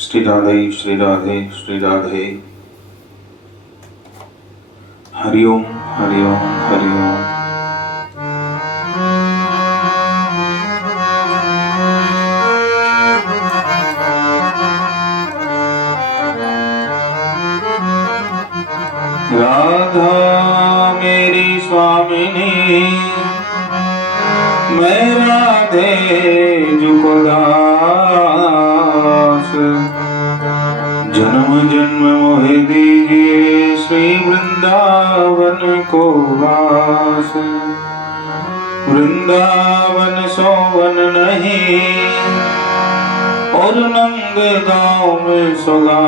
श्री राधे श्री राधे श्री राधे। हरिओम हरिओम हरिओम। राधा मेरी स्वामिनी, मैं राधे जुको दास। जन्म जन्म मोहे दीजिए श्री वृंदावन को वास। वृंदावन सोवन नहीं और नंद गाँव में सुगाम।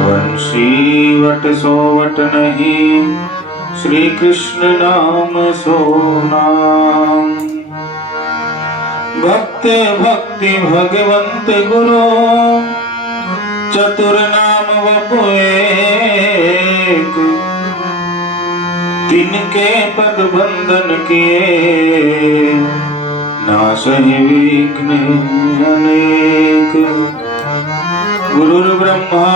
वंशी वट सोवट नहीं, श्री कृष्ण नाम सो नाम। भक्त भक्ति भगवंत गुरु, चतुर नाम वपु एक। तिनके पद बंधन किए, नासहि विघ्न अनेक। गुरुर्ब्रह्मा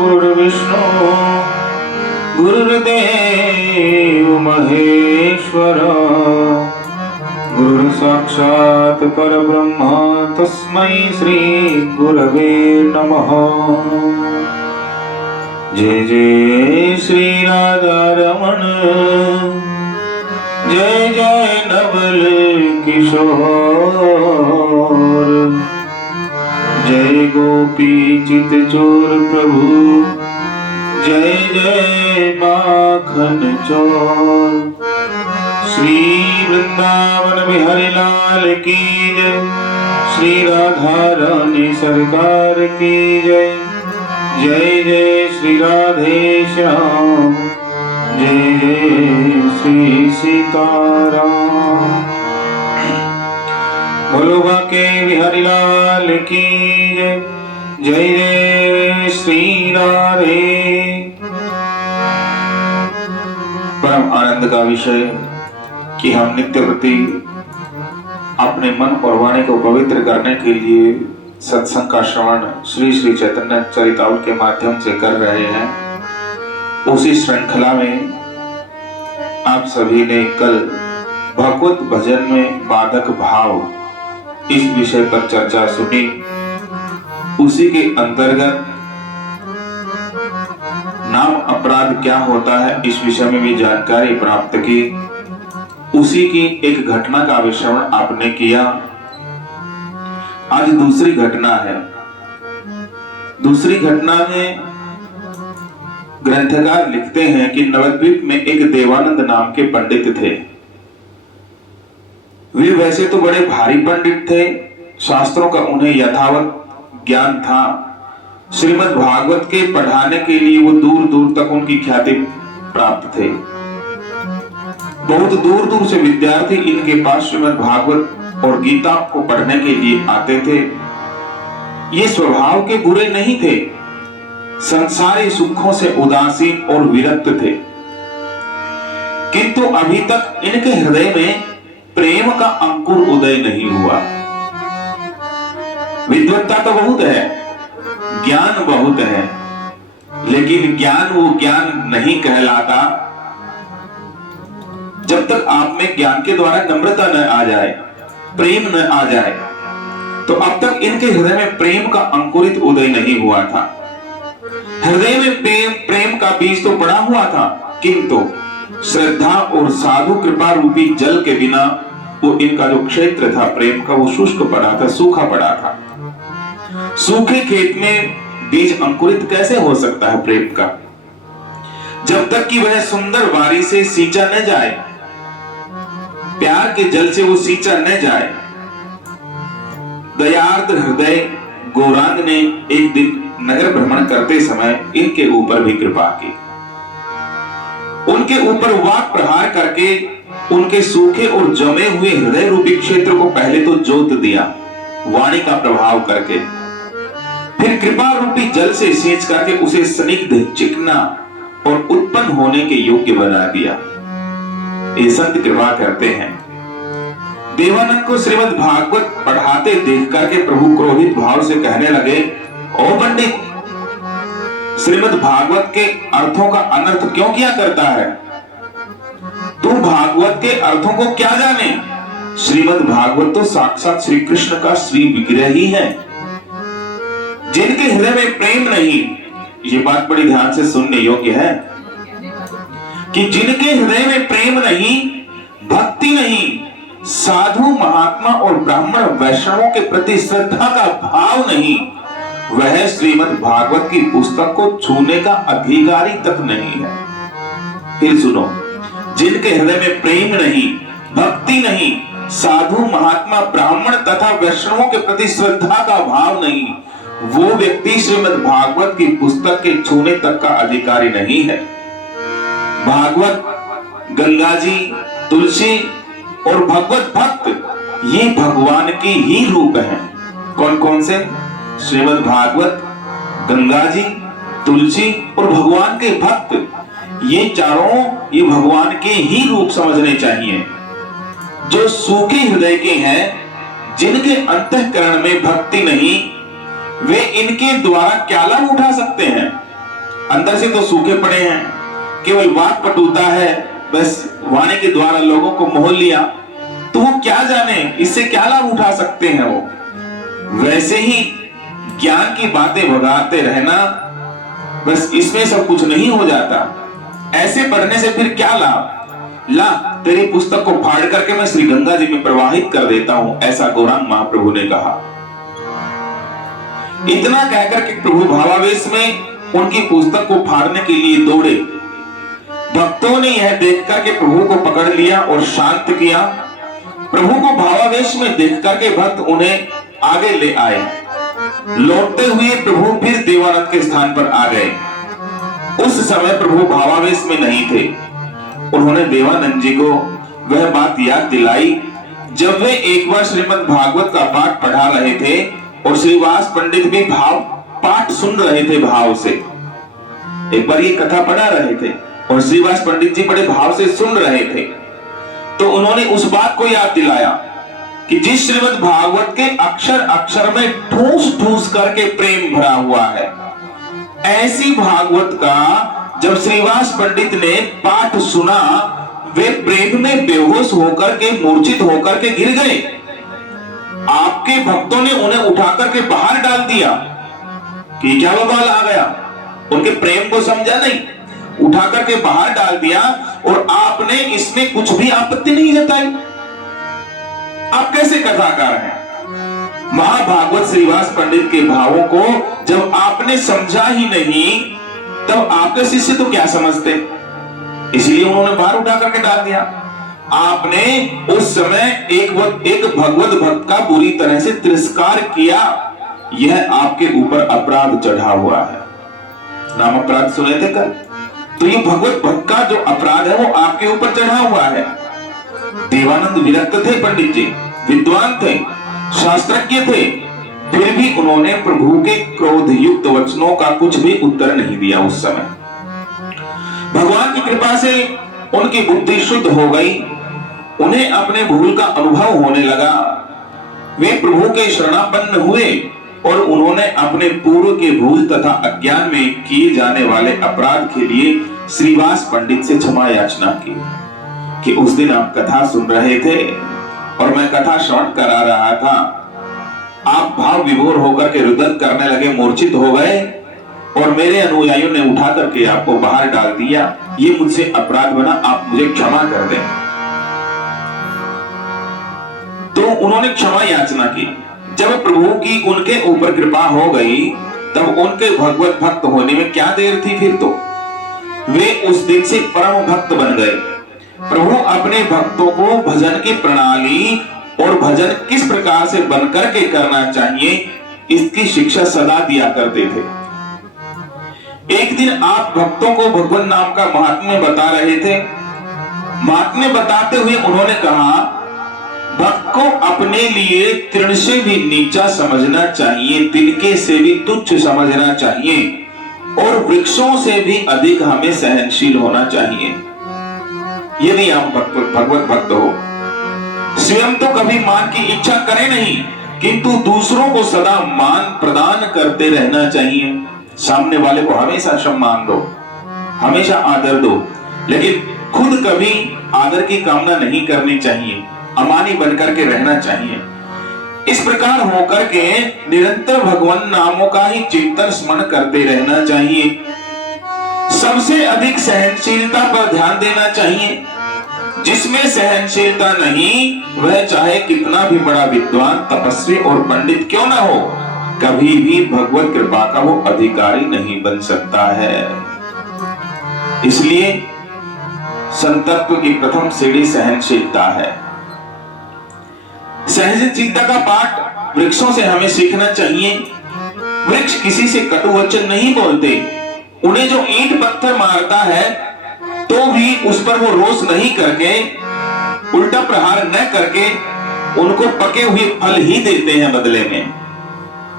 गुरुर्विष्णु, गुरुर्देव महेश्वर। गुरु साक्षात् परब्रह्म, तस्मै श्री गुरवे नमः। जय जय श्री राधा रमण, जय जय नवल किशोर। जय गोपी चित चोर प्रभु, जय जय माखन चोर। श्री वृंदावन बिहारी लाल की जय, श्री राधा रानी सरकार की जय। जय जय श्री राधे श्याम, जय जय श्री सीताराम। बोलो बाके बिहारी लाल की जय। जय जय श्री राधे। परम आनंद का विषय कि हम नित्य प्रति अपने मन और वाणी को पवित्र करने के लिए सत्संग का श्रवण श्री श्री चैतन्य चरितामृत के माध्यम से कर रहे हैं। उसी श्रृंखला में आप सभी ने कल भगवत भजन में बाधक भाव इस विषय पर चर्चा सुनी। उसी के अंतर्गत नाम अपराध क्या होता है इस विषय में भी जानकारी प्राप्त की। उसी की एक घटना का विश्लेषण आपने किया। आज दूसरी घटना है। दूसरी घटना में ग्रंथकार लिखते हैं कि नवद्वीप में एक देवानंद नाम के पंडित थे। वे वैसे तो बड़े भारी पंडित थे, शास्त्रों का उन्हें यथावत ज्ञान था। श्रीमद् भागवत के पढ़ाने के लिए वो दूर दूर तक उनकी ख्याति प्राप्त थे। बहुत दूर दूर से विद्यार्थी इनके पास श्रीमद् भागवत और गीता को पढ़ने के लिए आते थे। ये स्वभाव के बुरे नहीं थे, संसारी सुखों से उदासीन और विरक्त थे, किंतु अभी तक इनके हृदय में प्रेम का अंकुर उदय नहीं हुआ। विद्वत्ता तो बहुत है, ज्ञान बहुत है, लेकिन ज्ञान वो ज्ञान नहीं कहलाता जब तक आप में ज्ञान के द्वारा नम्रता न आ जाए, प्रेम न आ जाए। तो अब तक इनके हृदय में प्रेम का अंकुरित उदय नहीं हुआ था। हृदय में प्रेम का बीज तो पड़ा हुआ था, किंतु श्रद्धा और साधु कृपा रूपी जल के बिना वो इनका जो क्षेत्र था प्रेम का, वो शुष्क पड़ा था, सूखा पड़ा था। सूखे खेत में बीज अंकुरित कैसे हो सकता है प्रेम का, जब तक कि वह सुंदर वारी से सींचा न जाए, प्यार के जल से वो सींचा न जाए। दयार्द हृदय गौरांग ने एक दिन नगर भ्रमण करते समय इनके ऊपर भी कृपा की। उनके ऊपर वाक प्रहार करके उनके सूखे और जमे हुए हृदय रूपी क्षेत्र को पहले तो जोत दिया वाणी का प्रभाव करके, फिर कृपा रूपी जल से सींच करके उसे स्निग्ध, चिकना और उत्पन्न होने के योग्य बना दिया। ये संत कृपा करते हैं। देवानंद को श्रीमद् भागवत पढ़ाते देख करके प्रभु क्रोधित भाव से कहने लगे, ओ पंडित, श्रीमद् भागवत के अर्थों का अनर्थ क्यों किया करता है? तू भागवत के अर्थों को क्या जाने? श्रीमद् भागवत तो साक्षात श्री कृष्ण का श्री विग्रह ही है। जिनके हृदय में प्रेम नहीं, ये बात बड़ी ध्यान से सुनने योग्य है कि जिनके हृदय में प्रेम नहीं, भक्ति नहीं, साधु महात्मा और ब्राह्मण वैष्णवों के प्रति श्रद्धा का भाव नहीं, वह श्रीमद् भागवत की पुस्तक को छूने का अधिकारी तक नहीं है। फिर सुनो, जिनके हृदय में प्रेम नहीं, भक्ति नहीं, साधु महात्मा ब्राह्मण तथा वैष्णवों के प्रति श्रद्धा का भाव नहीं, वो व्यक्ति श्रीमद् भागवत की पुस्तक के छूने तक का अधिकारी नहीं है। भागवत, गंगा जी, तुलसी और भगवत भक्त ये भगवान के ही रूप हैं। कौन कौन से? श्रीमद् भागवत, गंगा जी, तुलसी और भगवान के भक्त, ये चारों ये भगवान के ही रूप समझने चाहिए। जो सूखे हृदय के हैं, जिनके अंतःकरण में भक्ति नहीं, वे इनके द्वारा क्या लाभ उठा सकते हैं? अंदर से तो सूखे पड़े हैं, केवल वाक पटुता है, बस वाणी के द्वारा लोगों को मोह लिया, तो वो क्या जाने इससे क्या लाभ उठा सकते हैं वो। वैसे ही ज्ञान की बातें भगाते रहना, बस इसमें सब कुछ नहीं हो जाता। ऐसे पढ़ने से फिर क्या लाभ? ला तेरी पुस्तक को फाड़ करके मैं श्री गंगा जी में प्रवाहित कर देता हूं, ऐसा गौरांग महाप्रभु ने कहा। इतना कहकर के प्रभु भावावेश में उनकी पुस्तक को फाड़ने के लिए दौड़े। भक्तों ने यह देखकर के प्रभु को पकड़ लिया और शांत किया। प्रभु को भावावेश में देख करके भक्त उन्हें आगे ले आए। लौटते हुए प्रभु फिर देवानंद के स्थान पर आ गए। उस समय प्रभु भावावेश में नहीं थे। उन्होंने देवानंद जी को वह बात याद दिलाई जब वे एक बार श्रीमद् भागवत का पाठ पढ़ा रहे थे और श्रीवास पंडित भी पाठ सुन रहे थे भाव से। एक बार ये कथा पढ़ा रहे थे और श्रीवास पंडित जी बड़े भाव से सुन रहे थे, तो उन्होंने उस बात को याद दिलाया कि जिस श्रीमद् भागवत के अक्षर अक्षर में ठूस ठूस करके प्रेम भरा हुआ है, ऐसी भागवत का जब श्रीवास पंडित ने पाठ सुना, वे प्रेम में बेहोश होकर के, मूर्छित होकर के गिर गए। आपके भक्तों ने उन्हें उठाकर के बाहर डाल दिया कि क्या बवाल आ गया। उनके प्रेम को समझा नहीं, उठाकर के बाहर डाल दिया और आपने इसमें कुछ भी आपत्ति नहीं जताई। आप कैसे कथाकार हैं? महाभागवत श्रीवास पंडित के भावों को जब आपने समझा ही नहीं, तब आपके शिष्य तो क्या समझते? इसलिए उन्होंने बाहर उठा करके डाल दिया। आपने उस समय एक भगवत भक्त का बुरी तरह से तिरस्कार किया। यह आपके ऊपर अपराध चढ़ा हुआ है। नाम अपराध सुने थे कल? तो ये भगवत भक्त का जो अपराध है वो आपके ऊपर चढ़ा हुआ है। देवानंद विरक्त थे, पंडित जी विद्वान थे, शास्त्रज्ञ थे, फिर भी उन्होंने प्रभु के क्रोध युक्त वचनों का कुछ भी उत्तर नहीं दिया। उस समय भगवान की कृपा से उनकी बुद्धि शुद्ध हो गई, उन्हें अपने भूल का अनुभव होने लगा। वे प्रभु के शरणापन्न हुए और उन्होंने अपने पूर्व के भूल तथा अज्ञान में किए जाने वाले अपराध के लिए श्रीवास पंडित से क्षमा याचना की कि उस दिन आप कथा सुन रहे थे और मैं कथा श्रवण करा रहा था, आप भाव विभोर होकर के रुदन करने लगे, मूर्छित हो गए और मेरे अनुयायियों ने उठा करके आपको बाहर डाल दिया। ये मुझसे अपराध बना, आप मुझे क्षमा कर दें। तो उन्होंने क्षमा याचना की। जब प्रभु की उनके ऊपर कृपा हो गई, तब उनके भगवत भक्त होने में क्या देर थी। फिर तो वे उस दिन से परम भक्त बन गए। प्रभु अपने भक्तों को भजन की प्रणाली और भजन किस प्रकार से बनकर के करना चाहिए, इसकी शिक्षा सदा दिया करते थे। एक दिन आप भक्तों को भगवान नाम का महात्म्य बता रहे थे। महात्म्य बताते हुए उन्होंने कहा, भक्त को अपने लिए तृण से भी नीचा समझना चाहिए, तिनके से भी तुच्छ समझना चाहिए और वृक्षों से भी अधिक हमें सहनशील होना चाहिए। यदि आप भगवत भक्त हो, स्वयं तो कभी मान की इच्छा करे नहीं, किंतु दूसरों को सदा मान प्रदान करते रहना चाहिए। सामने वाले को हमेशा सम्मान दो, हमेशा आदर दो, लेकिन खुद कभी आदर की कामना नहीं करनी चाहिए, अमानी बनकर के रहना चाहिए। इस प्रकार होकर के निरंतर भगवान नामों का ही चिंतन स्मरण करते रहना चाहिए। सबसे अधिक सहनशीलता पर ध्यान देना चाहिए। जिसमें सहनशीलता नहीं, वह चाहे कितना भी बड़ा विद्वान, तपस्वी और पंडित क्यों ना हो, कभी भी भगवत कृपा का वो अधिकारी नहीं बन सकता है। इसलिए संतत्व की प्रथम सीढ़ी सहनशीलता है। सहनशीलता का पाठ वृक्षों से हमें सीखना चाहिए। वृक्ष किसी से कटु वचन नहीं बोलते। उन्हें जो ईंट पत्थर मारता है तो भी उस पर वो रोष नहीं करके, उल्टा प्रहार न करके उनको पके हुए फल ही देते हैं बदले में।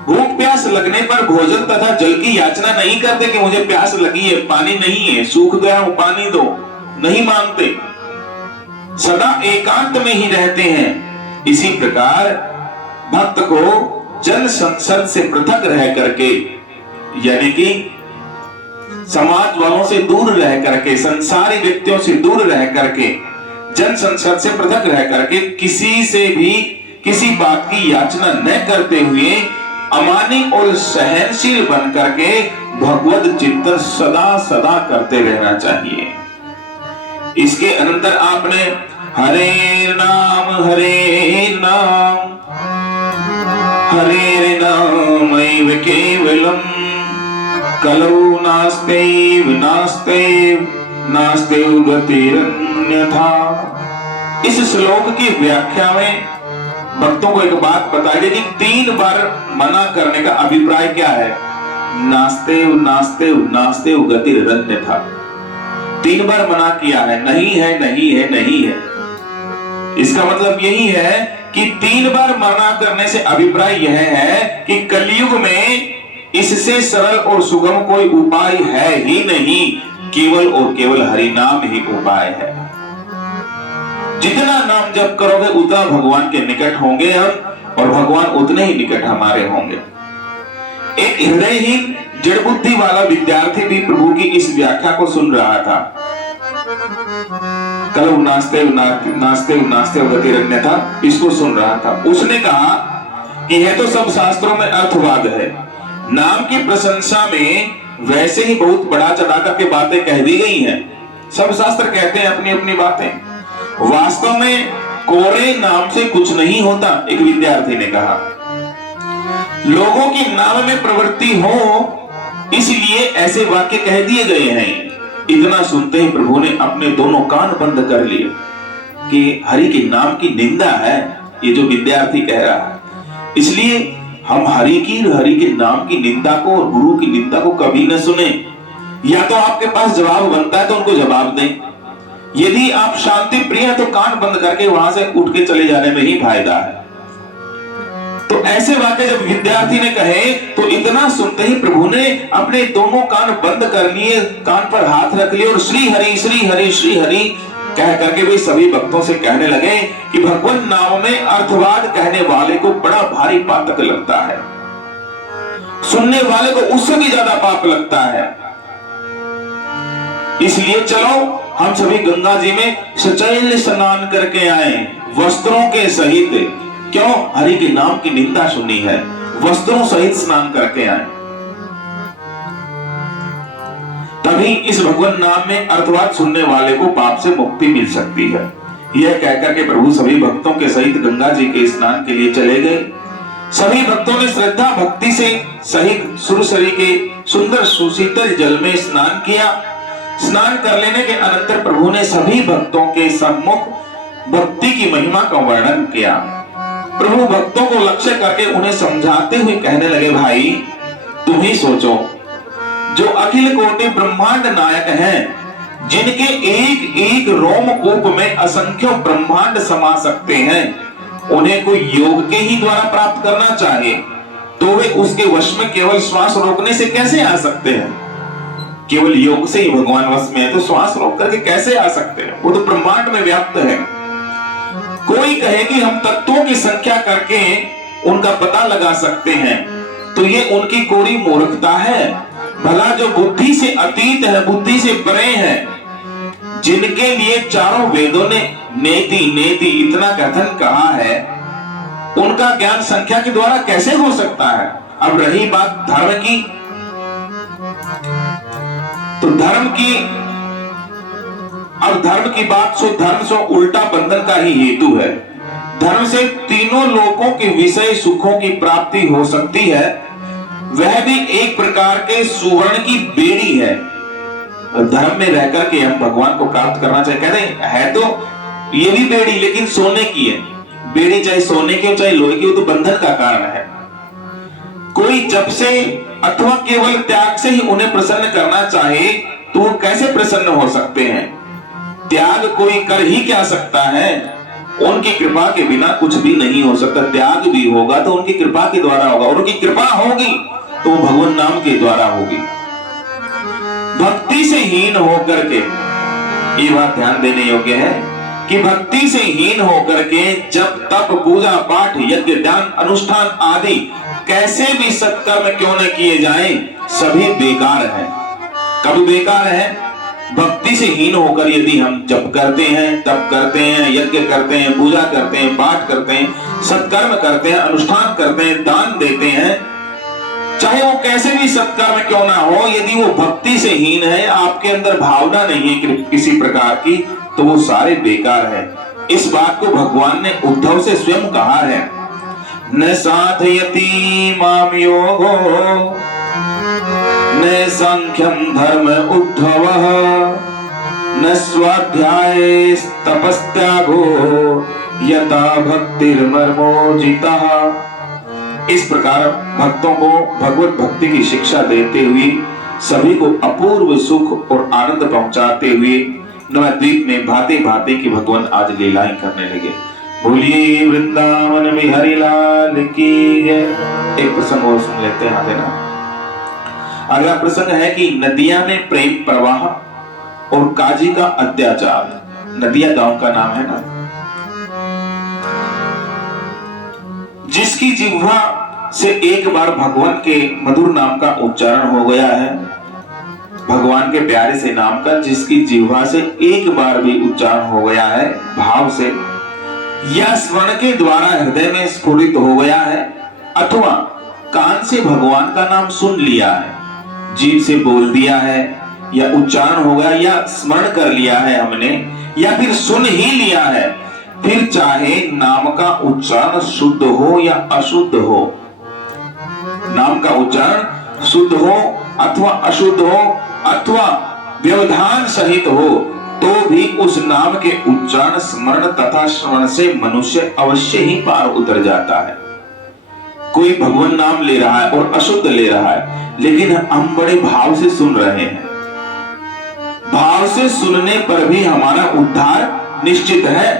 भूख प्यास लगने पर भोजन तथा जल की याचना नहीं करते कि मुझे प्यास लगी है, पानी नहीं है, सूख गया हूं, पानी दो, नहीं मांगते। सदा एकांत में ही रहते हैं। इसी प्रकार भक्त को जन संसद से पृथक रह करके, यानी कि समाज वालों से दूर रह करके, संसारी व्यक्तियों से दूर रह करके, जन संसद से पृथक रह करके, किसी से भी किसी बात की याचना न करते हुए अमानी और सहनशील बन करके भगवत चिंतन सदा सदा करते रहना चाहिए। इसके अनंतर आपने हरे नाम केवलम कलौ नास्तेव गतिरन्यथा। इस श्लोक की व्याख्या में भक्तों को एक बात बताई गई कि 3 बार मना करने का अभिप्राय क्या है। नास्तेव गतिरन्यथा, 3 बार मना किया है, नहीं है, नहीं है, नहीं है। इसका मतलब यही है कि 3 बार मना करने से अभिप्राय यह है कि कलयुग में इससे सरल और सुगम कोई उपाय है ही नहीं, केवल और केवल हरि नाम ही उपाय है। जितना नाम जप करोगे उतना भगवान के निकट होंगे हम, और भगवान उतने ही निकट हमारे होंगे। एक हृदयहीन जड़ बुद्धि वाला विद्यार्थी भी प्रभु की इस व्याख्या को सुन रहा था। कल नास्तेव गतिरन्यथा, इसको सुन रहा था। उसने कहा कि यह तो सब शास्त्रों में अर्थवाद है, नाम की प्रशंसा में वैसे ही बहुत बड़ा चढ़ा करके बातें कह दी गई हैं। सब शास्त्र कहते हैं अपनी अपनी बातें, वास्तव में कोरे नाम से कुछ नहीं होता। एक विद्यार्थी ने कहा, लोगों की नाम में प्रवृत्ति हो इसलिए ऐसे वाक्य कह दिए गए हैं। इतना सुनते ही प्रभु ने अपने दोनों कान बंद कर लिए कि हरि के नाम की निंदा है ये जो विद्यार्थी कह रहा है। इसलिए हम हरि के नाम की निंदा को और गुरु की निंदा को कभी न सुने। या तो आपके पास जवाब बनता है तो उनको जवाब दें, यदि आप शांति प्रिय हैं तो कान बंद करके वहां से उठ के चले जाने में ही फायदा है। तो ऐसे वाक्य जब विद्यार्थी ने कहे तो इतना सुनते ही प्रभु ने अपने दोनों कान बंद कर लिए, कान पर हाथ रख लिए और श्री हरि श्री हरि श्री हरि कह करके वे सभी भक्तों से कहने लगे कि भगवान नाम में अर्थवाद कहने वाले को बड़ा भारी पातक लगता है, सुनने वाले को उससे भी ज्यादा पाप लगता है। इसलिए चलो हम सभी गंगा जी में सचैल स्नान करके आए, वस्त्रों के सहित। क्यों? हरि के नाम की निंदा सुनी है, वस्त्रों सहित स्नान करके आए। तभी इस भगवान नाम में अर्थवाद सुनने वाले को पाप से मुक्ति मिल सकती है। यह कहकर के प्रभु सभी भक्तों के सहित गंगा जी के स्नान के लिए चले गए। सभी भक्तों ने श्रद्धा भक्ति से सहित सुरसरी के सुंदर सुशीतल जल में स्नान किया। स्नान कर लेने के अनंतर प्रभु ने सभी भक्तों के सम्मुख भक्ति की महिमा का वर्णन किया। प्रभु भक्तों को लक्ष्य करके उन्हें समझाते हुए कहने लगे, भाई तुम ही सोचो, जो अखिल कोटि ब्रह्मांड नायक हैं, जिनके एक एक रोमकूप में असंख्य ब्रह्मांड समा सकते हैं, उन्हें कोई योग के ही द्वारा प्राप्त करना चाहे तो वे उसके वश में केवल श्वास रोकने से कैसे आ सकते हैं? केवल योग से ही भगवान वश में है, तो श्वास रोक करके कैसे आ सकते हैं? वो तो ब्रह्मांड में व्याप्त है। कोई कहे कि हम तत्वों की संख्या करके उनका पता लगा सकते हैं, तो ये उनकी कोरी मूर्खता है। भला जो बुद्धि से अतीत है, बुद्धि से परे है, जिनके लिए चारों वेदों ने नेति नेति इतना कथन कहा है, उनका ज्ञान संख्या के द्वारा कैसे हो सकता है। अब रही बात धर्म की, तो धर्म की बात सो धर्म सो उल्टा बंधन का ही हेतु है। धर्म से तीनों लोकों के विषय सुखों की प्राप्ति हो सकती है, वह भी एक प्रकार के सुवर्ण की बेड़ी है। धर्म में रहकर के हम भगवान को प्राप्त करना चाहिए। कह रहे है तो ये भी बेड़ी, लेकिन सोने की है। बेड़ी चाहे सोने की हो चाहे लोहे की हो, तो बंधन का कारण है। कोई जब से अथवा केवल त्याग से ही उन्हें प्रसन्न करना चाहे, तो वो कैसे प्रसन्न हो सकते हैं। त्याग कोई कर ही क्या सकता है, उनकी कृपा के बिना कुछ भी नहीं हो सकता। त्याग भी होगा तो उनकी कृपा के द्वारा होगा, और उनकी कृपा होगी तो वो भगवान नाम के द्वारा होगी। भक्ति से हीन होकर के, ये बात ध्यान देने योग्य है कि भक्ति से हीन होकर के जब तप पूजा पाठ यज्ञ ध्यान अनुष्ठान आदि कैसे भी सत्कर्म क्यों न किए जाएं, सभी बेकार हैं। कब बेकार है? भक्ति से हीन होकर यदि हम जप करते हैं, तप करते हैं, यज्ञ करते हैं, पूजा करते हैं, पाठ करते हैं, सत्कर्म करते हैं, अनुष्ठान करते हैं, दान देते हैं, चाहे वो कैसे भी सत्कर्म क्यों ना हो, यदि वो भक्ति से हीन है, आपके अंदर भावना नहीं है किसी प्रकार की, तो वो सारे बेकार है। इस बात को भगवान ने उद्धव से स्वयं कहा है, न साधयति माम योगो न सांख्यम धर्म उद्धवः न स्वाध्याय तपस्त्यागो यथा भक्तिर्मर्मोजितः। इस प्रकार भक्तों को भगवत भक्ति की शिक्षा देते हुए सभी को अपूर्व सुख और आनंद पहुंचाते हुए नवद्वीप में भांति भांति की भगवान आज लीलाएं करने लगे। बोलिए वृंदावन बिहारी लाल की जय। एक प्रसंग और सुन लेते हैं आगे ना। अगला प्रसंग है कि नदिया में प्रेम प्रवाह और काजी का अत्याचार। नदिया गांव का नाम है ना। जिसकी जिह्वा से एक बार भगवान के मधुर नाम का उच्चारण हो गया है, भगवान के प्यारे से नाम का जिसकी जिह्वा से एक बार भी उच्चारण हो गया है भाव से, या स्वर्ण के द्वारा हृदय में स्फुरित हो गया है, अथवा कान से भगवान का नाम सुन लिया है, जीभ से बोल दिया है, या उच्चारण हो गया, या स्मरण कर लिया है हमने, या फिर सुन ही लिया है, फिर चाहे नाम का उच्चारण शुद्ध हो या अशुद्ध हो, नाम का उच्चारण शुद्ध हो अथवा अशुद्ध हो अथवा व्यवधान सहित हो, तो भी उस नाम के उच्चारण स्मरण तथा श्रवण से मनुष्य अवश्य ही पार उतर जाता है। कोई भगवान नाम ले रहा है और अशुद्ध ले रहा है, लेकिन हम बड़े भाव से सुन रहे हैं। भाव से सुनने पर भी हमारा उद्धार निश्चित है,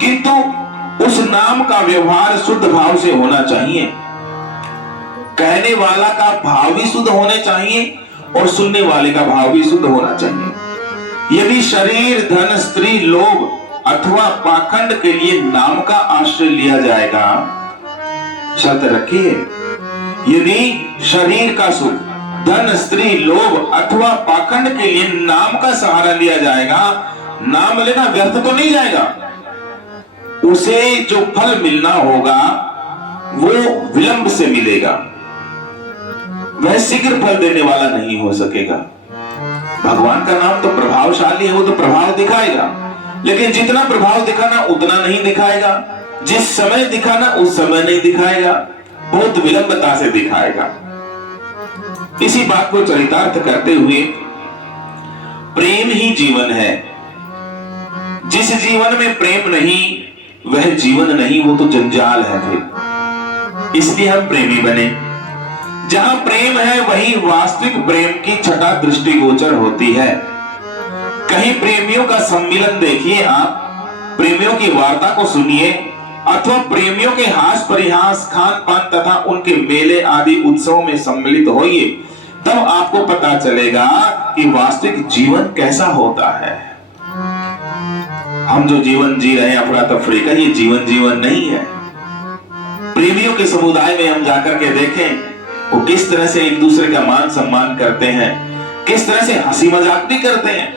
किंतु उस नाम का व्यवहार शुद्ध भाव से होना चाहिए। कहने वाला का भाव भी शुद्ध होने चाहिए और सुनने वाले का भाव भी शुद्ध होना चाहिए। यदि शरीर धन स्त्री लोभ अथवा पाखंड के लिए नाम का आश्रय लिया जाएगा, शर्त रखिए, यदि शरीर का सुख धन स्त्री लोभ अथवा पाखंड के लिए नाम का सहारा लिया जाएगा, नाम लेना व्यर्थ तो नहीं जाएगा, उसे जो फल मिलना होगा वो विलंब से मिलेगा, वह शीघ्र फल देने वाला नहीं हो सकेगा। भगवान का नाम तो प्रभावशाली है, वो तो प्रभाव दिखाएगा, लेकिन जितना प्रभाव दिखाना उतना नहीं दिखाएगा, जिस समय दिखाना उस समय नहीं दिखाएगा, बहुत विलंबता से दिखाएगा। इसी बात को चरितार्थ करते हुए प्रेम ही जीवन है। जिस जीवन में प्रेम नहीं वह जीवन नहीं, वो तो जंजाल है। फिर इसलिए हम प्रेमी बने। जहां प्रेम है वहीं वास्तविक प्रेम की छटा दृष्टिगोचर होती है। कहीं प्रेमियों का सम्मिलन देखिए, आप प्रेमियों की वार्ता को सुनिए, अथवा प्रेमियों के हास परिहास खान पान तथा उनके मेले आदि उत्सवों में सम्मिलित होइए, तब आपको पता चलेगा कि वास्तविक जीवन कैसा होता है। हम जो जीवन जी रहे हैं अफरा तफरी का, ये जीवन नहीं है। प्रेमियों के समुदाय में हम जाकर के देखें वो किस तरह से एक दूसरे का मान सम्मान करते हैं, किस तरह से हंसी मजाक भी करते हैं,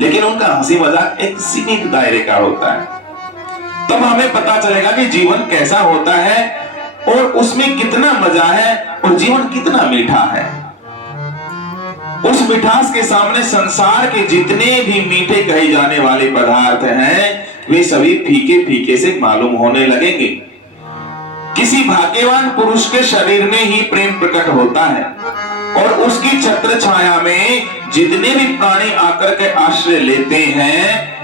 लेकिन उनका हंसी मजाक एक सीमित दायरे का होता है। तब हमें पता चलेगा कि जीवन कैसा होता है और उसमें कितना मजा है और जीवन कितना मीठा है। उस मिठास के सामने संसार के जितने भी मीठे कहे जाने वाले पदार्थ हैं वे सभी फीके फीके से मालूम होने लगेंगे। किसी भाग्यवान पुरुष के शरीर में ही प्रेम प्रकट होता है और उसकी छत्र छाया में जितने भी प्राणी आकर के आश्रय लेते हैं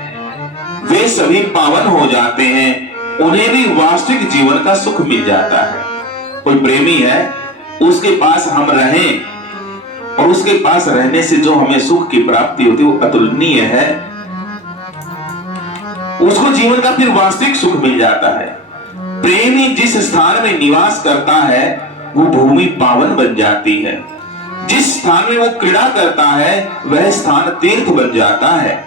वे सभी पावन हो जाते हैं, उन्हें भी वास्तविक जीवन का सुख मिल जाता है। कोई प्रेमी है, उसके पास हम रहें और उसके पास रहने से जो हमें सुख की प्राप्ति होती है वो अतुलनीय है, उसको जीवन का फिर वास्तविक सुख मिल जाता है। प्रेमी जिस स्थान में निवास करता है वो भूमि पावन बन जाती है, जिस स्थान में वो क्रीड़ा करता है वह स्थान तीर्थ बन जाता है,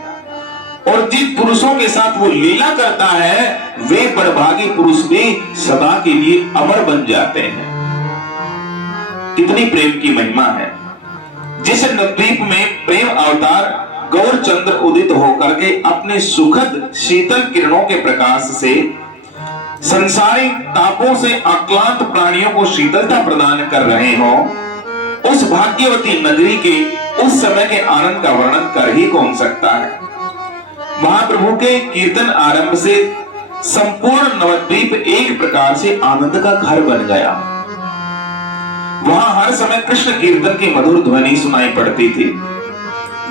और जिन पुरुषों के साथ वो लीला करता है वे बड़भागी पुरुष भी सदा के लिए अमर बन जाते हैं। कितनी प्रेम की महिमा है। जिस नवद्वीप में प्रेम अवतार गौरचंद्र उदित होकर के अपने सुखद शीतल किरणों के प्रकाश से संसारिक तापों से आक्रांत प्राणियों को शीतलता प्रदान कर रहे हो, उस भाग्यवती नगरी के उस समय के आनंद का वर्णन कर ही कौन सकता है। महाप्रभु के कीर्तन आरंभ से संपूर्ण नवद्वीप एक प्रकार से आनंद का घर बन गया। वहां हर समय कृष्ण कीर्तन की मधुर ध्वनि सुनाई पड़ती थी।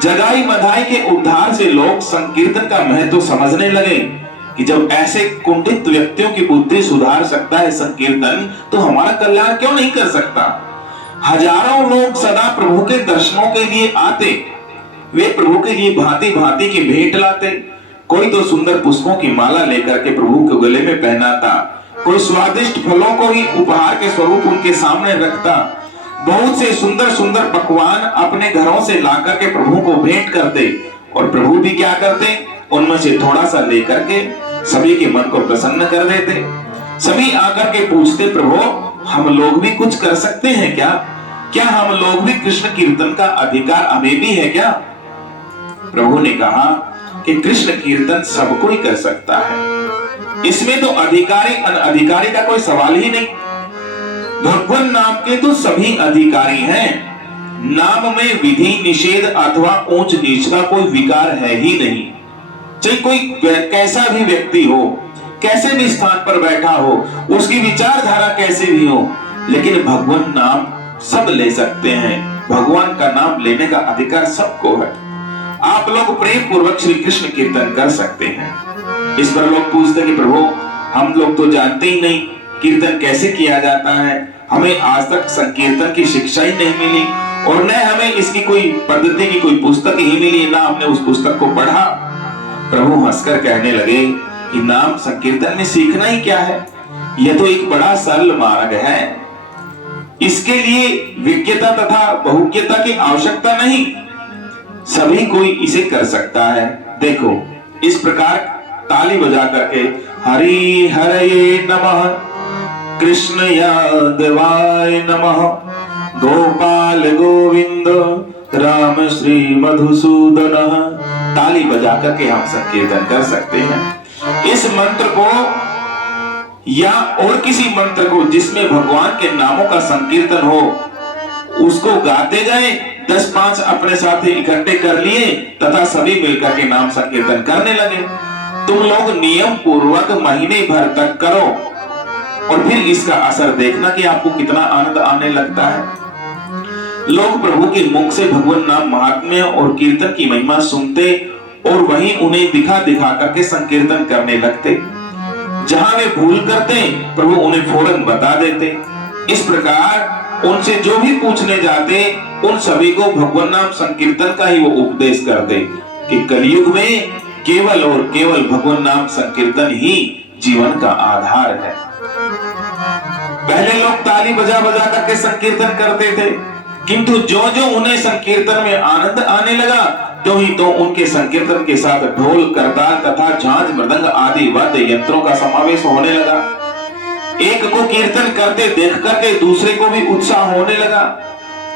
जगाई मधाई के उद्धार से लोग संकीर्तन का महत्व समझने लगे कि जब ऐसे कुंठित व्यक्तियों की बुद्धि सुधार सकता है संकीर्तन, तो हमारा कल्याण क्यों नहीं कर सकता। हजारों लोग सदा प्रभु के दर्शनों के लिए आते, वे प्रभु के लिए भांति भांति की भेंट लाते। कोई तो सुंदर पुष्पों की माला लेकर के प्रभु के गले में पहनाता, कोई स्वादिष्ट फलों को ही उपहार के स्वरूप उनके सामने रखता, बहुत से सुंदर सुंदर पकवान अपने घरों से लाकर के प्रभु को भेंट करते, और प्रभु भी क्या करते, उनमें से थोड़ा सा लेकर के सभी के मन को प्रसन्न कर देते। सभी आकर के पूछते, प्रभु हम लोग भी कुछ कर सकते हैं क्या? क्या हम लोग भी कृष्ण कीर्तन का अधिकार हमें भी है क्या? प्रभु ने कहा कि कृष्ण कीर्तन सबको ही कर सकता है, इसमें तो अधिकारी अनअधिकारी का कोई सवाल ही नहीं। भगवान नाम के तो सभी अधिकारी हैं। नाम में विधि निषेध अथवा ऊंच नीच का कोई विकार है ही नहीं। चाहे कोई कैसा भी व्यक्ति हो, कैसे भी स्थान पर बैठा हो, उसकी विचारधारा कैसे भी हो, लेकिन भगवान नाम सब ले सकते हैं। भगवान का नाम लेने का अधिकार सबको है। आप लोग प्रेम पूर्वक श्री कृष्ण कीर्तन कर सकते हैं। इस पर लोग पूछते कि प्रभु हम लोग तो जानते ही नहीं कीर्तन कैसे किया जाता है, हमें आज तक संकीर्तन की शिक्षा ही नहीं मिली और न हमें इसकी कोई पद्धति की कोई पुस्तक ही मिली, ना हमने उस पुस्तक को पढ़ा। प्रभु हंसकर कहने लगे कि नाम संकीर्तन में सीखना ही क्या है, यह तो एक बड़ा सरल मार्ग है। इसके लिए विज्ञता तथा बहुज्ञता की आवश्यकता नहीं, सभी कोई इसे कर सकता है। देखो इस प्रकार ताली बजा करके हरि हरये नमः, कृष्ण यादवाय नमः, गोपाल गोविंद राम श्री मधुसूदन, ताली बजा करके हम संकीर्तन कर सकते हैं। इस मंत्र को या और किसी मंत्र को जिसमें भगवान के नामों का संकीर्तन हो उसको गाते जाए। 10-5 अपने साथी इकट्ठे कर लिए तथा सभी मिलकर के नाम संकीर्तन करने लगे। तुम लोग नियम पूर्वक महीने भर तक करो और फिर इसका असर देखना कि आपको कितना आनंद आने लगता है। लोग प्रभु के मुख से भगवान नाम महात्म्य और कीर्तन की महिमा सुनते और वहीं उन्हें दिखा दिखा करके संकीर्तन करने लगते। जहां वे भूल करते प्रभु उन्हें फौरन बता देते। इस प्रकार उनसे जो भी पूछने जाते उन सभी को भगवान नाम संकीर्तन का ही वो उपदेश करते कि कलयुग में केवल और केवल भगवान नाम संकीर्तन ही जीवन का आधार है। पहले लोग ताली बजा बजा करके संकीर्तन करते थे, किंतु जो जो उन्हें संकीर्तन में आनंद आने लगा, तो ही तो उनके संकीर्तन के साथ ढोल, करताल तथा झांझ, मृदंग आदि वाद्य यंत्रों का समावेश होने लगा। एक को कीर्तन करते देख करके दूसरे को भी उत्साह होने लगा,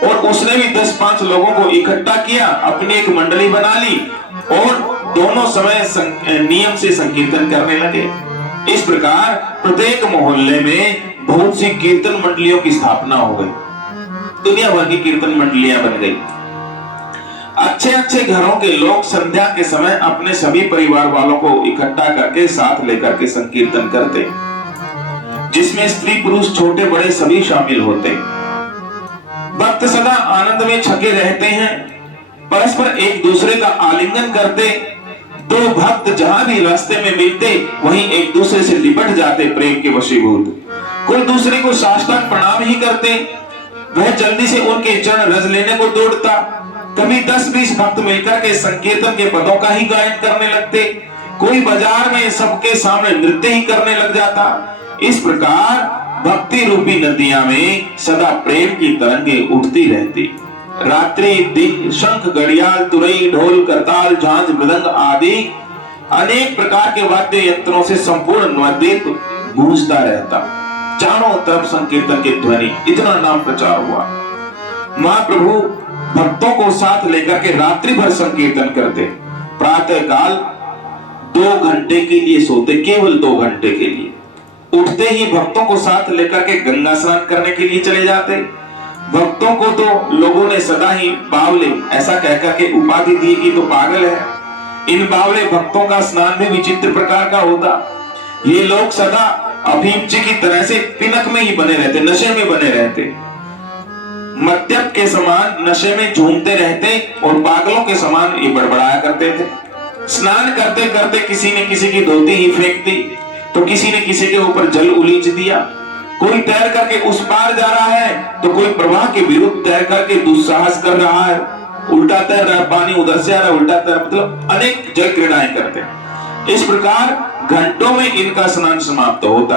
और उसने भी 10-5 लोगों को इकट्ठा किया, अपनी एक मंडली बना ली और दोनों समय नियम से संकीर्तन करने लगे। इस प्रकार प्रत्येक मोहल्ले में बहुत सी कीर्तन मंडलियों की स्थापना हो गई, दुनिया भर की कीर्तन मंडलियां बन गई। अच्छे अच्छे घरों के लोग संध्या के समय अपने सभी परिवार वालों को इकट्ठा करके साथ लेकर के संकीर्तन करते, जिसमें स्त्री पुरुष छोटे बड़े सभी शामिल होते। भक्त सदा आनंद में छके रहते हैं, परस्पर एक दूसरे का आलिंगन करते। दो भक्त जहां भी रास्ते में मिलते वहीं एक दूसरे से लिपट जाते प्रेम के वशीभूत। कोई दूसरे को साष्टांग प्रणाम ही करते, वह जल्दी से उनके चरण रज लेने को दौड़ता। कभी 10-20 भक्त मिलकर के संकीर्तन के पदों का ही गायन करने लगते, कोई बाजार में सबके सामने नृत्य ही करने लग जाता। इस प्रकार भक्ति रूपी नदियां में सदा प्रेम की तरंगे उठती रहती। रात्रि दिन शंख, घड़ियाल, तुरई, ढोल, करताल, झांझ, मृदंग आदि अनेक प्रकार के वाद्य यंत्रों से संपूर्ण नवद्वीप गूंजता रहता। चारों तरफ संकीर्तन की ध्वनि, इतना नाम प्रचार हुआ। महाप्रभु भक्तों को साथ लेकर के रात्रि भर संकीर्तन करते। प्रातः काल 2 घंटे के लिए सोते, केवल 2 घंटे के लिए। उठते ही भक्तों को साथ लेकर के गंगा स्नान करने के लिए चले जाते। भक्तों को तो लोगों ने सदा ही बावले ऐसा कहकर के उपाधि दी कि तो पागल है। इन बावले भक्तों का स्नान भी विचित्र प्रकार का होता। ये लोग सदा अफीमची की तरह से पिनक में ही बने रहते, नशे में बने रहते, मद्यप के समान नशे में झूमते रहते और पागलों के समान ये बड़बड़ाया करते थे। स्नान करते करते किसी ने किसी की धोती ही फेंक दी, तो किसी ने किसी के ऊपर जल उलीच दिया। कोई तैर करके उस पार जा रहा है तो कोई प्रवाह के विरुद्ध तैर करके दुस्साहस कर रहा है, उल्टा तैर रहा है, पानी उधर से आ रहा है, उल्टा तैर, मतलब अनेक जल क्रीड़ाएं करते हैं। इस प्रकार घंटों में इनका स्नान समाप्त होता।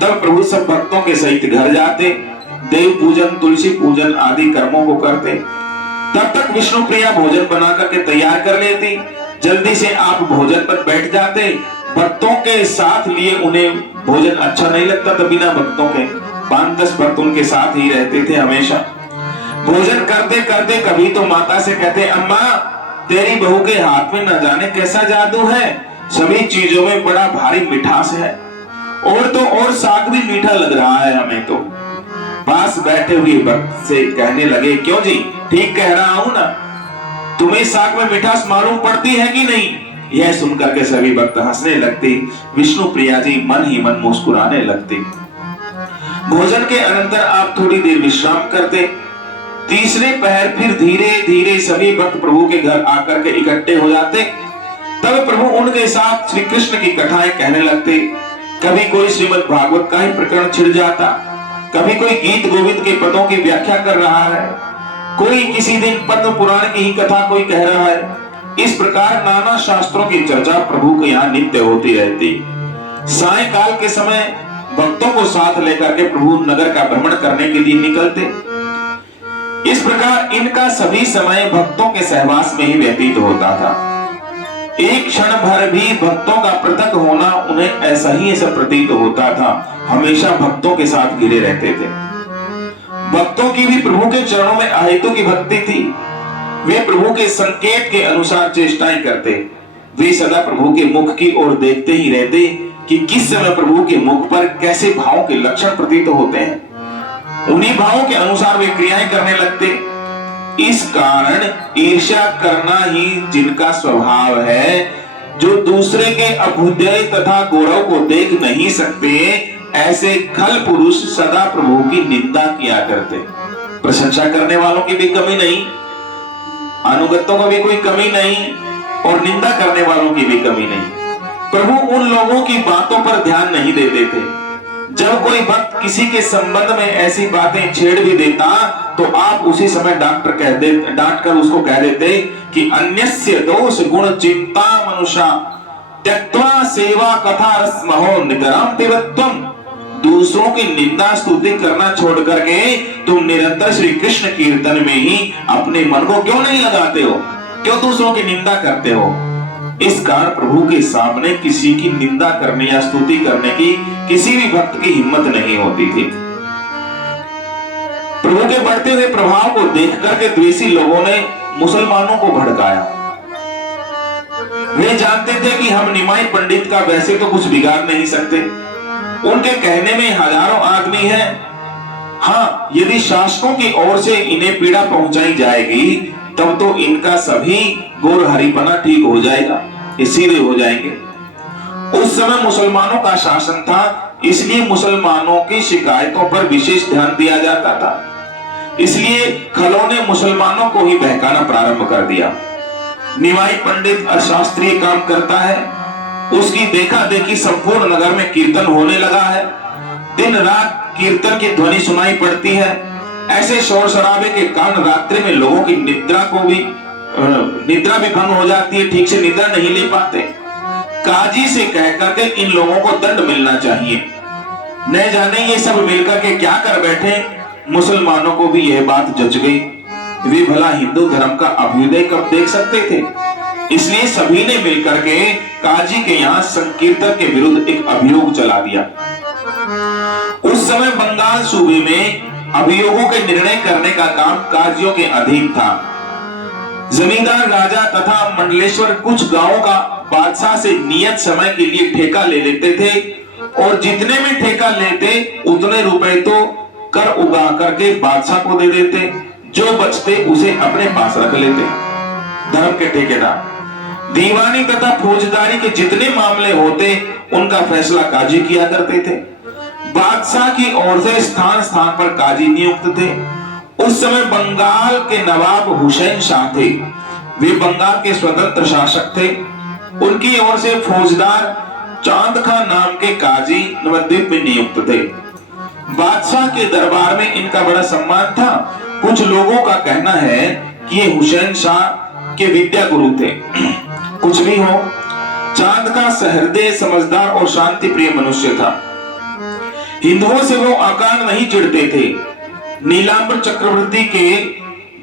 तब प्रभु सब भक्तों के सहित घर जाते, देव पूजन, तुलसी पूजन आदि कर्मों को करते। तब तक विष्णु प्रिया भोजन बना करके तैयार कर लेती। जल्दी से आप भोजन पर बैठ जाते। भक्तों के साथ लिए उन्हें भोजन अच्छा नहीं लगता, तो बिना भक्तों के 5-10 भक्त उनके साथ ही रहते थे हमेशा। भोजन करते करते कभी तो माता से कहते, अम्मा तेरी बहू के हाथ में न जाने कैसा जादू है, सभी चीजों में बड़ा भारी मिठास है, और तो और साग भी मीठा लग रहा है हमें तो। पास बैठे हुए भक्त से कहने लगे, क्यों जी, ठीक कह रहा हूं ना, तुम्हें साग में मिठास मालूम पड़ती है कि नहीं? यह सुनकर के सभी भक्त हंसने लगते। विष्णु प्रिया जी मन ही मन मुस्कुराने लगते। भोजन के अनंतर आप थोड़ी देर विश्राम करते। तीसरे पहर फिर धीरे धीरे सभी भक्त प्रभु के घर आकर के इकट्ठे हो जाते। तब प्रभु उनके साथ श्री कृष्ण की कथाएं कहने लगते। कभी कोई श्रीमद् भागवत का ही प्रकरण छिड़ जाता, कभी कोई गीत गोविंद के पदों की व्याख्या कर रहा है, कोई किसी दिन पद्म पुराण की ही कथा कोई कह रहा है। इस प्रकार नाना शास्त्रों की चर्चा प्रभु के यहाँ नित्य होती रहती। सायंकाल के समय भक्तों को साथ लेकर के प्रभु नगर का भ्रमण करने के लिए निकलते। इस प्रकार इनका सभी समय भक्तों के सहवास में ही व्यतीत होता था। एक क्षण भर भी भक्तों का पृथक होना उन्हें ऐसा ही ऐसा प्रतीत होता था, हमेशा भक्तों के साथ घिरे रहते थे। भक्तों की भी प्रभु के चरणों में अहेतु की भक्ति थी। वे प्रभु के संकेत के अनुसार चेष्टाएं करते। वे सदा प्रभु के मुख की ओर देखते ही रहते कि किस समय प्रभु के मुख पर कैसे भावों के लक्षण प्रतीत होते हैं। उन्हीं भावों के अनुसार वे क्रियाएं करने लगते। इस कारण ईर्ष्या करना ही जिनका स्वभाव है, जो दूसरे के अभ्युदय तथा गौरव को देख नहीं सकते, ऐसे खल पुरुष सदा प्रभु की निंदा किया करते। प्रशंसा करने वालों की भी कमी नहीं, अनुगतों का भी कोई कमी नहीं, और निंदा करने वालों की भी कमी नहीं। प्रभु उन लोगों की बातों पर ध्यान नहीं देते थे। जब कोई भक्त किसी के संबंध में ऐसी बातें छेड़ भी देता, तो आप उसी समय डांट कर उसको कह देते कि अन्यस्य दोष गुण चिंता मनुष्य त्यक्त्वा सेवा कथा रस्महो नितराम पिबत्वम। दूसरों की निंदा स्तुति करना छोड़ करके तुम निरंतर श्री कृष्ण कीर्तन में ही अपने मन को क्यों नहीं लगाते हो? क्यों दूसरों की निंदा करते हो? इस कारण प्रभु के सामने किसी की निंदा करने या स्तुति करने की किसी भी भक्त की हिम्मत नहीं होती थी। प्रभु के बढ़ते हुए प्रभाव को देख करके द्वेषी लोगों ने मुसलमानों को भड़काया। वे जानते थे कि हम निमाई पंडित का वैसे तो कुछ बिगाड़ नहीं सकते, उनके कहने में हजारों आदमी हैं। हाँ, यदि शासकों की ओर से इन्हें पीड़ा पहुंचाई जाएगी तब तो इनका सभी गोर हरिपना ठीक हो जाएगा, ये सीधे हो जाएंगे। उस समय मुसलमानों का शासन था, इसलिए मुसलमानों की शिकायतों पर विशेष ध्यान दिया जाता था। इसलिए खलों ने मुसलमानों को ही बहकाना प्रारंभ कर दिया। निमाई पंडित अशास्त्रीय काम करता है, उसकी देखा देखी संपूर्ण नगर में कीर्तन होने लगा है। दिन रात कीर्तन की ध्वनि सुनाई पड़ती है। ऐसे शोर शराबे के कारण रात्रि में लोगों की निद्रा भी भंग हो जाती है, ठीक से निद्रा नहीं ले पाते। काजी से कहकर के इन लोगों को दंड मिलना चाहिए। न जाने ये सब मिलकर के क्या कर बैठे। मुसलमानों को भी यह बात जच गई। वे भला हिंदू धर्म का अभ्युदय कब देख सकते थे। इसलिए सभी ने मिलकर के काजी के यहाँ संकीर्तन के विरुद्ध एक अभियोग चला दिया। उस समय बंगाल सूबे में अभियोगों के निर्णय करने का काम काजियों के अधीन था। जमींदार राजा तथा मंडलेश्वर कुछ गांवों का बादशाह से नियत समय के लिए ठेका ले लेते थे और जितने में ठेका लेते उतने रुपए तो कर उगा करके बादशाह को दे देते, जो बचते उसे अपने पास रख लेते। धर्म के ठेकेदार दीवानी तथा फौजदारी के जितने मामले होते उनका फैसला काजी किया करते थे। बादशाह की ओर से स्थान स्थान पर काजी नियुक्त थे। उस समय बंगाल के नवाब हुसैन शाह थे, वे बंगाल के स्वतंत्र शासक थे। उनकी ओर से फौजदार चांद खान नाम के काजी नवद्वीप में नियुक्त थे। बादशाह के दरबार में इनका बड़ा सम्मान था। कुछ लोगों का कहना है कि ये हुसैन शाह के विद्या गुरु थे। कुछ भी हो, चांद का सहृदय, समझदार और शांति प्रिय मनुष्य था। हिंदुओं से वो अकारण नहीं चिढ़ते थे। नीलांबर चक्रवर्ती के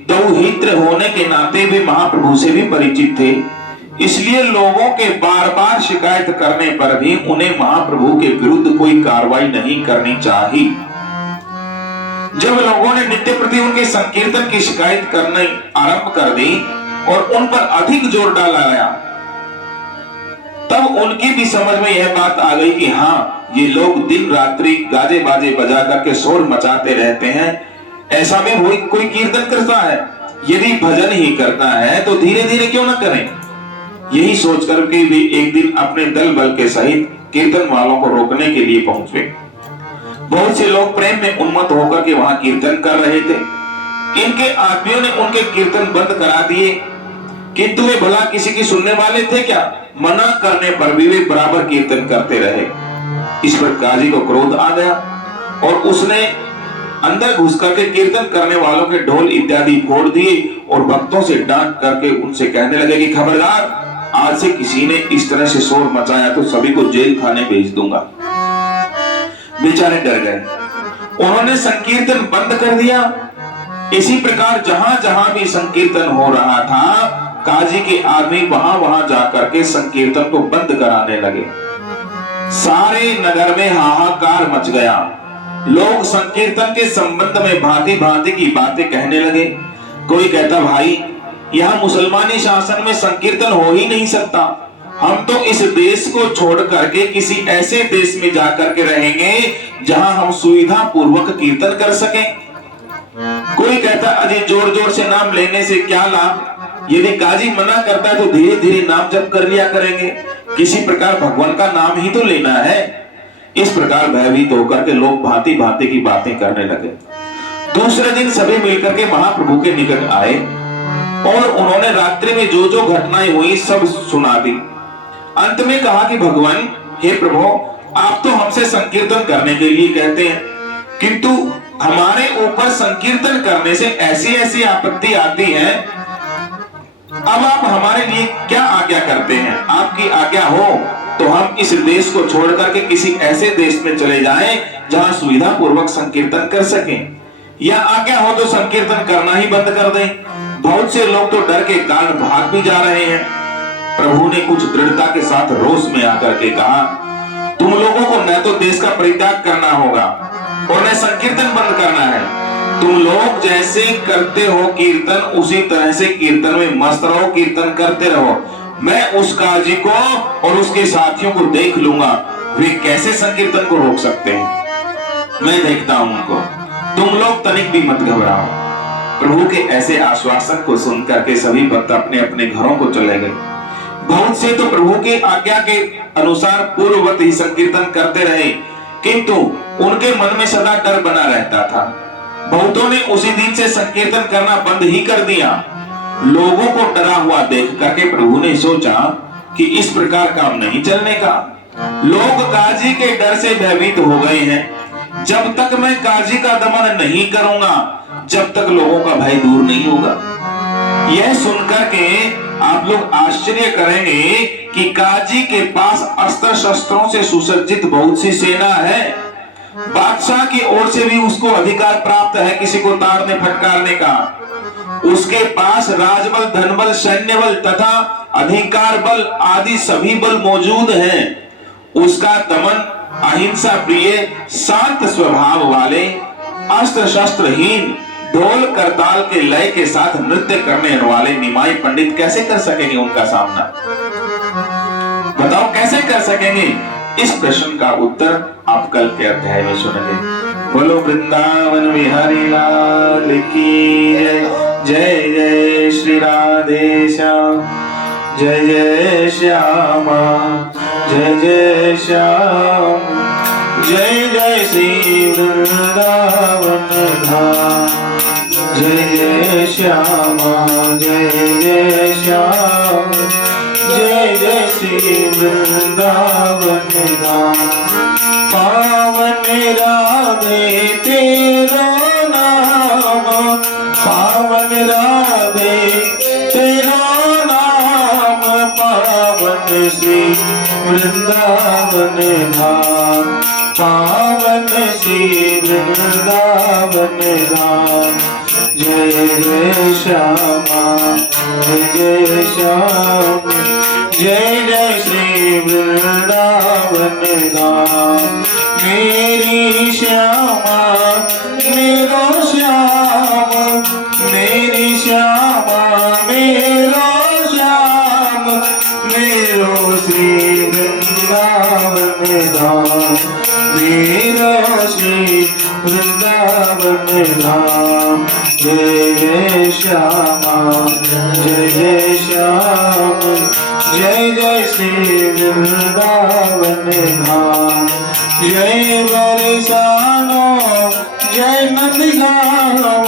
दौहित्र होने के नाते वे महाप्रभु से भी परिचित थे। इसलिए लोगों के बार बार शिकायत करने पर भी उन्हें महाप्रभु के विरुद्ध कोई कार्रवाई नहीं करनी चाहिए। जब लोगों ने नित्य प्रति उनके संकीर्तन की शिकायत करने आरंभ कर दी और उन पर अधिक जोर डाला गया, तब उनकी भी समझ में यह बात आ गई कि हाँ, ये लोग दिन रात्रि गाजे बाजे बजा करके शोर मचाते रहते हैं, ऐसा भी कोई कीर्तन करता है। यदि भजन ही करता है तो धीरे धीरे क्यों ना करें। यही सोचकर के वे एक दिन अपने दल बल के सहित कीर्तन वालों को रोकने के लिए पहुंचे। बहुत से लोग प्रेम में उन्मत्त होकर के वहां कीर्तन कर रहे थे। इनके आदमियों ने उनके कीर्तन बंद करा दिए, किंतु वे भला किसी की सुनने वाले थे क्या? मना करने पर भी वे बराबर कीर्तन करते रहे। इस पर काजी को क्रोध आ गया और उसने अंदर घुस करके कीर्तन करने वालों के ढोल इत्यादि फोड़ दिए और भक्तों से डांट करके उनसे कहने लगे कि खबरदार, आज से किसी ने इस तरह से शोर मचाया तो सभी को जेल खाने भेज दूंगा। बेचारे डर गए, उन्होंने संकीर्तन बंद कर दिया। इसी प्रकार जहां जहां भी संकीर्तन हो रहा था, काजी के आदमी वहां वहां जाकर के संकीर्तन को बंद कराने लगे। सारे नगर में हाहाकार मच गया। लोग संकीर्तन के संबंध में भांति भांति की बातें कहने लगे। कोई कहता, भाई यहाँ मुसलमानी शासन में संकीर्तन हो ही नहीं सकता, हम तो इस देश को छोड़ करके किसी ऐसे देश में जाकर के रहेंगे जहां हम सुविधा पूर्वक कीर्तन कर सकें। कोई कहता, अजय जोर जोर से नाम लेने से क्या लाभ, यदि काजी मना करता है तो धीरे धीरे नाम जप कर लिया करेंगे, किसी प्रकार भगवान का नाम ही तो लेना है। इस प्रकार भयभीत होकर के लोग भांति भांति की बातें करने लगे। दूसरे दिन सभी मिलकर के महाप्रभु के निकट आए और उन्होंने रात्रि में जो जो घटनाएं हुई सब सुना दी। अंत में कहा कि भगवान, हे प्रभु, आप तो हमसे संकीर्तन करने के लिए कहते हैं, किंतु हमारे ऊपर संकीर्तन करने से ऐसी ऐसी आपत्ति आती है। अब आप हमारे लिए क्या आज्ञा करते हैं? आपकी आज्ञा हो तो हम इस देश को छोड़ करके किसी ऐसे देश में चले जाएं जहां सुविधा पूर्वक संकीर्तन कर सकें, या आज्ञा हो तो संकीर्तन करना ही बंद कर दें। बहुत से लोग तो डर के कारण भाग भी जा रहे हैं। प्रभु ने कुछ दृढ़ता के साथ रोष में आकर के कहा, तुम लोगों को न तो देश का परित्याग करना होगा और न संकीर्तन बंद करना है। तुम लोग जैसे करते हो कीर्तन, उसी तरह से कीर्तन में मस्त रहो, कीर्तन करते रहो। मैं उस काजी को और उसके साथियों को देख लूंगा, वे कैसे संकीर्तन को रोक सकते हैं। मैं देखता हूं उनको, तुम लोग तनिक भी मत घबराओ। प्रभु के ऐसे आश्वासन को सुनकर के सभी भक्त अपने अपने घरों को चले गए। बहुत से तो प्रभु के आज्ञा के अनुसार पूर्ववत ही संकीर्तन करते रहे, किंतु उनके मन में सदा डर बना रहता था। बहुतों ने उसी दिन से संकीर्तन करना बंद ही कर दिया। लोगों को डरा हुआ देख करके प्रभु ने सोचा कि इस प्रकार काम नहीं चलने का। लोग काजी के डर से भयभीत हो गए हैं। जब तक मैं काजी का दमन नहीं करूंगा, जब तक लोगों का भय दूर नहीं होगा। यह सुनकर के आप लोग आश्चर्य करेंगे कि काजी के पास अस्त्र शस्त्रों से सुसज्जित बहुत सी सेना है। बादशाह की ओर से भी उसको अधिकार प्राप्त है किसी को ताड़ने फटकारने का। उसके पास राजबल, धनबल, सैन्य बल तथा अधिकार बल आदि सभी बल मौजूद हैं। उसका दमन अहिंसा प्रिय, शांत स्वभाव वाले, अस्त्र शस्त्रहीन, ढोल करताल के लय के साथ नृत्य करने वाले निमाई पंडित कैसे कर सकेंगे उनका सामना? बताओ कैसे कर सकेंगे? इस प्रश्न का उत्तर आप कल के अध्याय में सुनेंगे। बोलो वृंदावन बिहारी लाल की जय। जय जय श्री राधे श्याम, जय जय श्यामा, जय जय श्याम, जय जय श्री वृंदावन धाम, जय जय श्यामा, जय जय श्याम, जय जय श्री वृंदावन धाम। पावन राधे तेरा नाम, पावन राधे तेरा नाम, पावन श्री वृंदावन धाम, पावन श्री वृंदावन धाम। जय जय श्यामा, जय जय श्याम, जय जय श्री वृंदावन धाम। मेरी श्यामा मेरो श्याम, मेरी श्यामा मेरो श्याम, मेरो श्री वृंदावन धाम, मेरो श्री वृंदावन धाम। जय जय श्यामा, जय जय श्याम, जय जय श्री वृंदावन धाम। जय बरसानो, जय नंदगांव,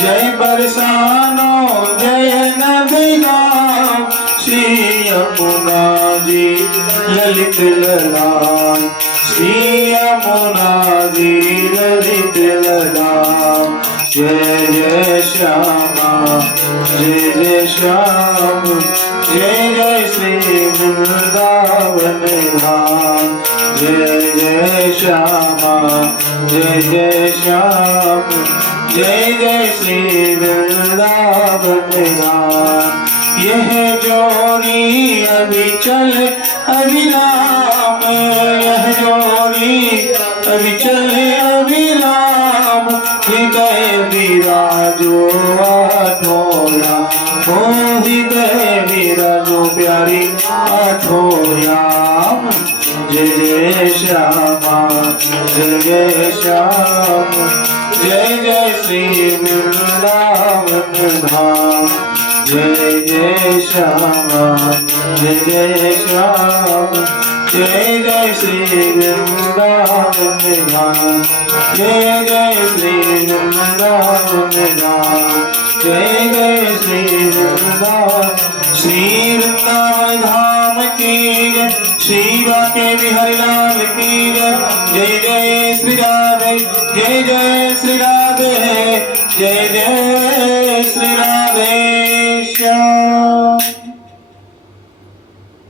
जय बरसानो, जय नंदगांव। श्री यमुना जी ललित ललाम, श्री यमुना जी ललित ललाम। जय जय श्यामा, जय जय श्याम, जय जय श्री वृंदावन धाम। जय जय श्यामा, जय जय श्याम, जय जय श्री वृंदावन धाम। यह जोड़ी अभी चल अभिराम, यह जोड़ी अभी चले अभिराम। हृदय विराजो आठोया, हो हृदय विराजो प्यारी आठोया। जय जय श्यामा, जय जय श्याम, जय जय श्री वृंदावन धाम। जय जय श्यामा, जय जय श्याम, जय जय श्री वृंदावन धाम। जय जय श्री वृंदावन धाम, जय जय श्री वृंदावन। श्री वृंदावन धाम की जय, श्री बाके बिहारी लाल की जय। जय जय श्री राधे, जय जय श्री राधे, जय जय